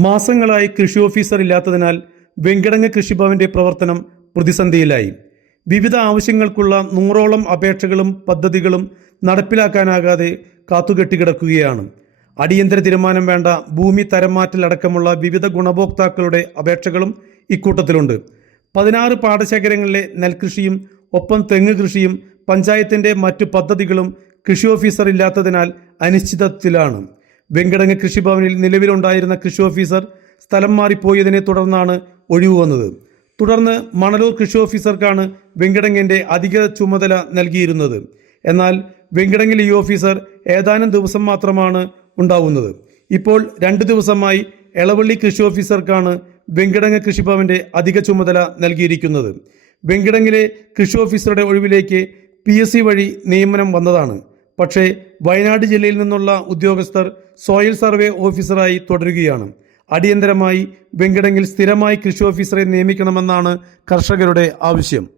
മാസങ്ങളായി കൃഷി ഓഫീസർ ഇല്ലാത്തതിനാൽ വെങ്കിടങ്ങ് കൃഷിഭവന്റെ പ്രവർത്തനം പ്രതിസന്ധിയിലായി. വിവിധ ആവശ്യങ്ങൾക്കുള്ള നൂറോളം അപേക്ഷകളും പദ്ധതികളും നടപ്പിലാക്കാനാകാതെ കാത്തുകെട്ടിക്കിടക്കുകയാണ്. അടിയന്തര തീരുമാനം വേണ്ട ഭൂമി തരംമാറ്റൽ അടക്കമുള്ള വിവിധ ഗുണഭോക്താക്കളുടെ അപേക്ഷകളും ഇക്കൂട്ടത്തിലുണ്ട്. പതിനാറ് പാടശേഖരങ്ങളിലെ നെൽകൃഷിയും ഒപ്പം തെങ്ങ് കൃഷിയും പഞ്ചായത്തിന്റെ മറ്റു പദ്ധതികളും കൃഷി ഓഫീസർ ഇല്ലാത്തതിനാൽ അനിശ്ചിതത്വത്തിലാണ് വെങ്കടങ്ങ് കൃഷിഭവനിൽ നിലവിലുണ്ടായിരുന്ന കൃഷി ഓഫീസർ സ്ഥലം മാറിപ്പോയതിനെ തുടർന്നാണ് ഒഴിവ് വന്നത്. തുടർന്ന് മണലൂർ കൃഷി ഓഫീസർക്കാണ് വെങ്കടങ്ങിന്റെ അധിക ചുമതല നൽകിയിരുന്നത്. എന്നാൽ വെങ്കടങ്ങിൽ ഈ ഓഫീസർ ഏതാനും ദിവസം മാത്രമാണ് ഉണ്ടാവുന്നത്. ഇപ്പോൾ രണ്ട് ദിവസമായി എളവള്ളി കൃഷി ഓഫീസർക്കാണ് വെങ്കിടങ്ങ് കൃഷിഭവന്റെ അധിക ചുമതല നൽകിയിരിക്കുന്നത്. വെങ്കിടങ്ങിലെ കൃഷി ഓഫീസറുടെ ഒഴിവിലേക്ക് പി വഴി നിയമനം വന്നതാണ്. പക്ഷേ വയനാട് ജില്ലയിൽ നിന്നുള്ള ഉദ്യോഗസ്ഥർ സോയിൽ സർവേ ഓഫീസറായി തുടരുകയാണ്. അടിയന്തരമായി വെങ്കിടങ്ങിൽ സ്ഥിരമായി കൃഷി ഓഫീസറെ നിയമിക്കണമെന്നാണ് കർഷകരുടെ ആവശ്യം.